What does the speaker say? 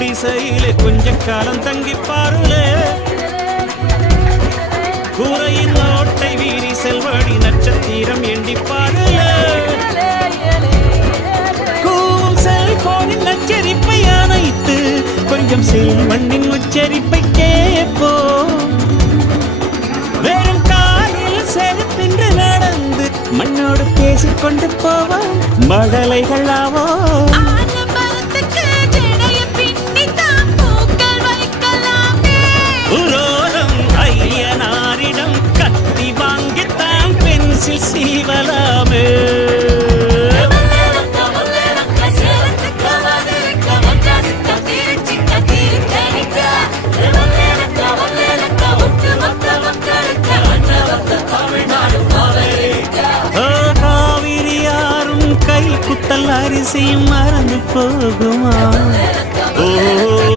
குடிசையிலே கொஞ்ச காலம் தங்கி பாருலே கூரையின் ஓட்டை வீரி செல்வாடி நட்சத்திரம் எண்டி பாருலே கூவும் செல்போனின் நச்சரிப்பை அணைத்து கொஞ்சம் செல்வண்ணின் உச்சரிப்பை கேட்போ வெறும் காலில் செருப்பின்று நடந்து மண்ணோடு பேசிக்கொண்டு போவோம் மழலைகளாவோ சீவலாமே காவிரி யாரும் கை குத்தல் அரிசியும் மறந்து போகுமா